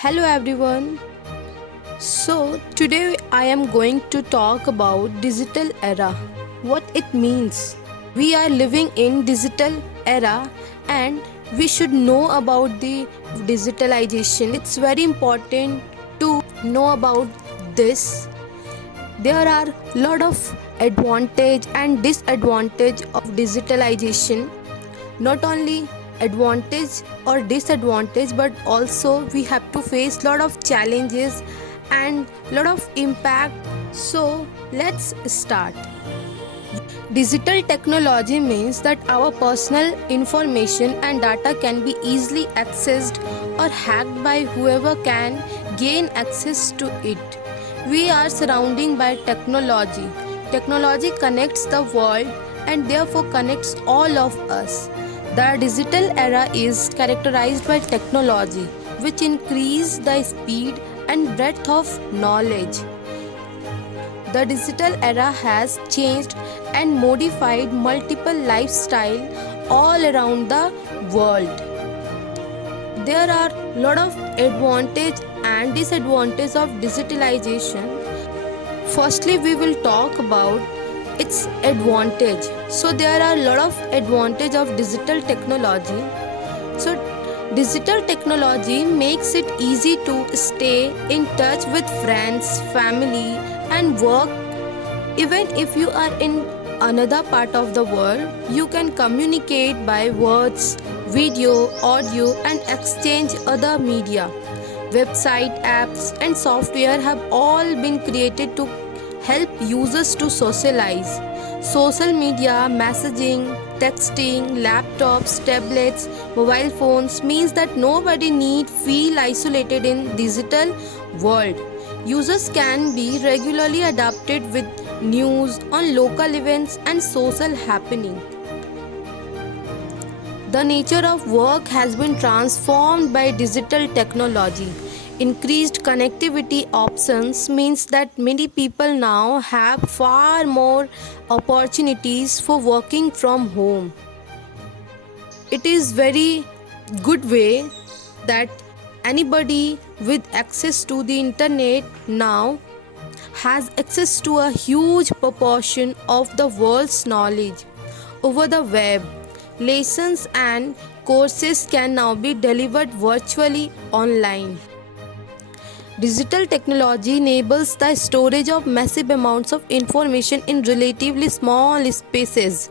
Hello everyone. So today I am going to talk about digital era. What it means. We are living in digital era and we should know about the digitalization. It's very important to know about this. There are lot of advantage and disadvantage of digitalization. Not only advantage or disadvantage, but also we have to face lot of challenges and lot of impact. So let's start. Digital technology means that our personal information and data can be easily accessed or hacked by whoever can gain access to it. We are surrounded by technology. Technology connects the world and therefore connects all of us. The digital era is characterized by technology, which increase the speed and breadth of knowledge. The digital era has changed and modified multiple lifestyles all around the world. There are a lot of advantage and disadvantage of digitalization. Firstly, we will talk about its advantage. So there are a lot of advantage of digital technology. So digital technology makes it easy to stay in touch with friends, family and work. Even if you are in another part of the world, you can communicate by words, video, audio and exchange other media. Website, apps and software have all been created to help users to socialize. Social media, messaging, texting, laptops, tablets, mobile phones means that nobody need feel isolated in digital world. Users can be regularly adapted with news on local events and social happening. The nature of work has been transformed by digital technology. Increased connectivity options means that many people now have far more opportunities for working from home. It is very good way that anybody with access to the internet now has access to a huge proportion of the world's knowledge over the web. Lessons and courses can now be delivered virtually online. Digital technology enables the storage of massive amounts of information in relatively small spaces.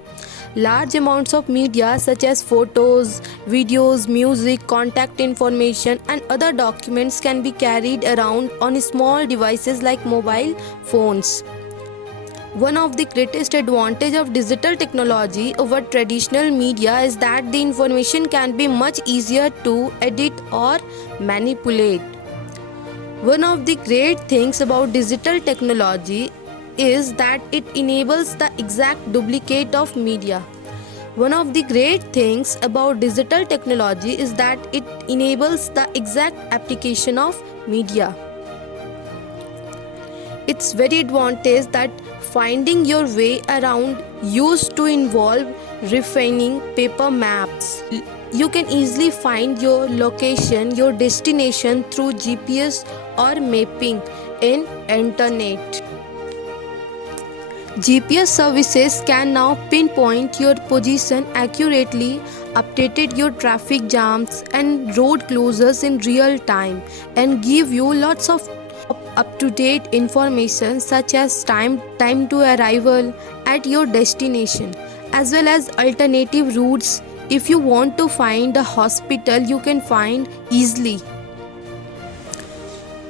Large amounts of media such as photos, videos, music, contact information and other documents can be carried around on small devices like mobile phones. One of the greatest advantage of digital technology over traditional media is that the information can be much easier to edit or manipulate. One of the great things about digital technology is that it enables the exact duplicate of media. One of the great things about digital technology is that it enables the exact application of media. It's very advantage that finding your way around used to involve refining paper maps. You can easily find your location, your destination through GPS or mapping in internet. GPS services can now pinpoint your position accurately, update your traffic jams and road closures in real time, and give you lots of up-to-date information such as time to arrival at your destination, as well as alternative routes. If you want to find a hospital, you can find easily.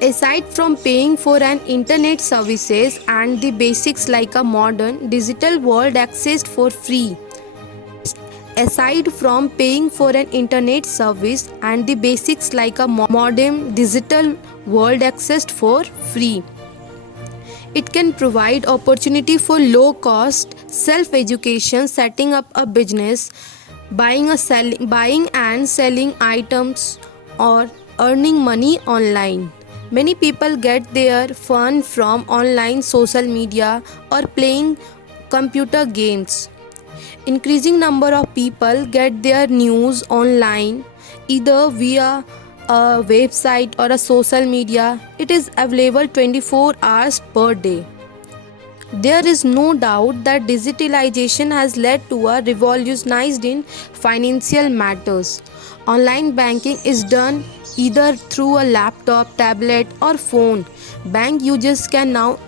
Aside from paying for an internet services and the basics like a modern digital world accessed for free. Aside from paying for an internet service and the basics like a modern digital world accessed for free, it can provide opportunity for low cost self-education, setting up a business, buying and selling items or earning money online. Many people get their fun from online social media or playing computer games. Increasing number of people get their news online either via a website or a social media, it is available 24 hours per day. There is no doubt that digitalization has led to a revolutionized in financial matters. Online banking is done either through a laptop, tablet, or phone. Bank users can now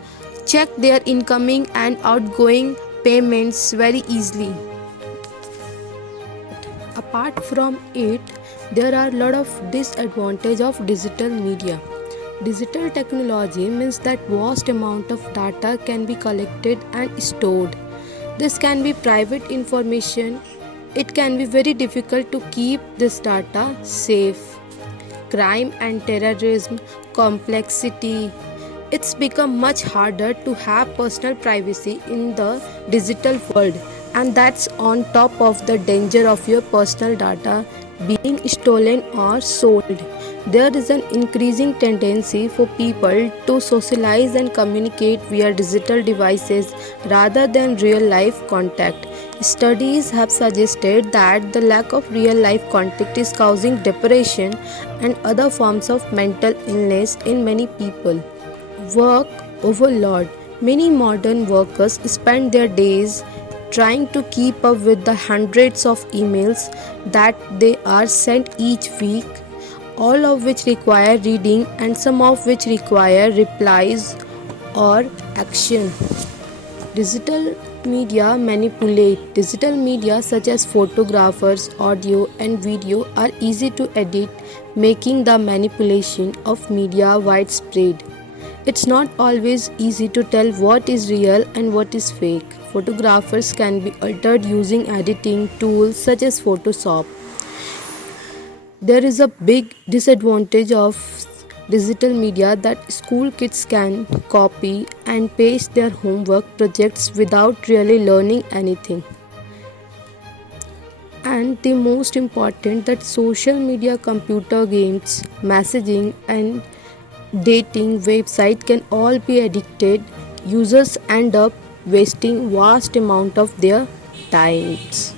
check their incoming and outgoing payments very easily. Apart from it, there are a lot of disadvantages of digital media. Digital technology means that vast amount of data can be collected and stored. This can be private information. It can be very difficult to keep this data safe. Crime and terrorism, complexity. It's become much harder to have personal privacy in the digital world, and that's on top of the danger of your personal data being stolen or sold. There is an increasing tendency for people to socialize and communicate via digital devices rather than real life contact. Studies have suggested that the lack of real life contact is causing depression and other forms of mental illness in many people. Work overload. Many modern workers spend their days trying to keep up with the hundreds of emails that they are sent each week, all of which require reading and some of which require replies or action. Digital media manipulate. Digital media such as photographers, audio, and video are easy to edit, making the manipulation of media widespread. It's not always easy to tell what is real and what is fake. Photographers can be altered using editing tools such as Photoshop. There is a big disadvantage of digital media that school kids can copy and paste their homework projects without really learning anything. And the most important, that social media, computer games, messaging, and dating website can all be addicted. Users end up wasting vast amount of their times.